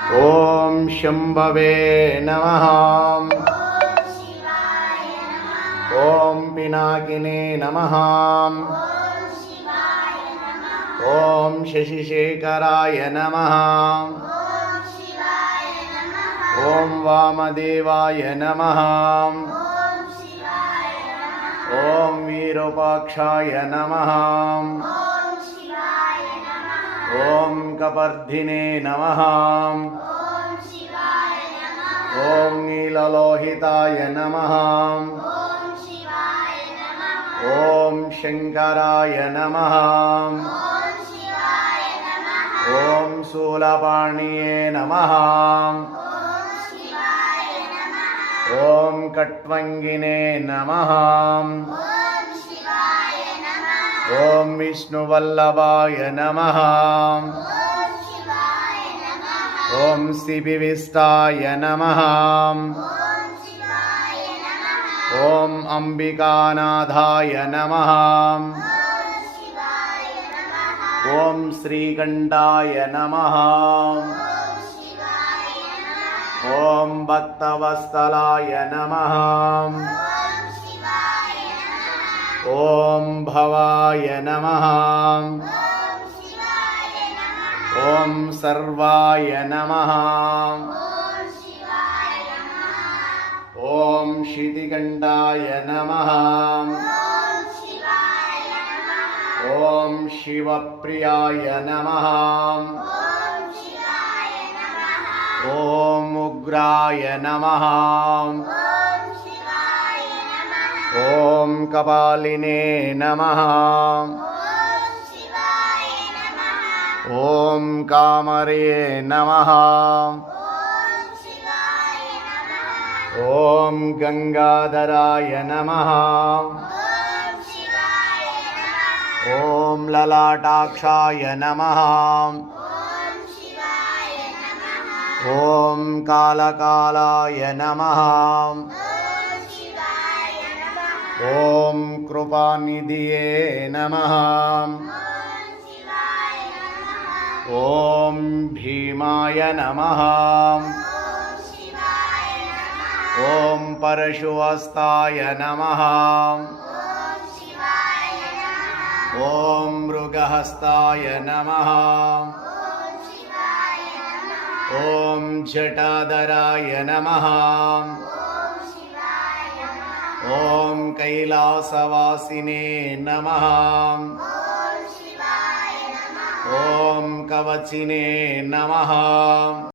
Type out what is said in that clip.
ओम शंभवे नमः। ओम पिनाकिने नमः। ओम शशिशेखराय नमः। ओम वामदेवाय नमः। ओम वीरूपाक्षाय नमः। ओम कपर्दिने नमः। ओम नीललोहिताय नमः। ओम शंकराय नमः। ओम शूलपाणिये नमः। ओम कट्वंगिने नमः। ओम विष्णुवल्लभाय नमः। ओम शिविविष्टाय नमः। ओम अंबिकानाथाय नमः। ओम श्रीकंठाय नमः। ओम भक्तवत्सलाय नमः। ओम भवाय नमः। ओम सर्वाय नमः। ओम शितिकंठाय नमः। ओम शिवप्रियाय नमः। ओम उग्राय नमः। ओम कपालिने नमः। ओम कामर्ये नमः। ओम गंगाधराय नमः। ओम ललाटाक्षाय नमः। ओम कालकालाय नमः। ओम कृपानिधिये नमः। ओम भीमाय नमः। ओम परशुहस्ताय नमः। ओम मृगहस्ताय नमः। ओम जटाधराय नमः। ओम कैलासवासिने नमः। ओम कवचिने नमः।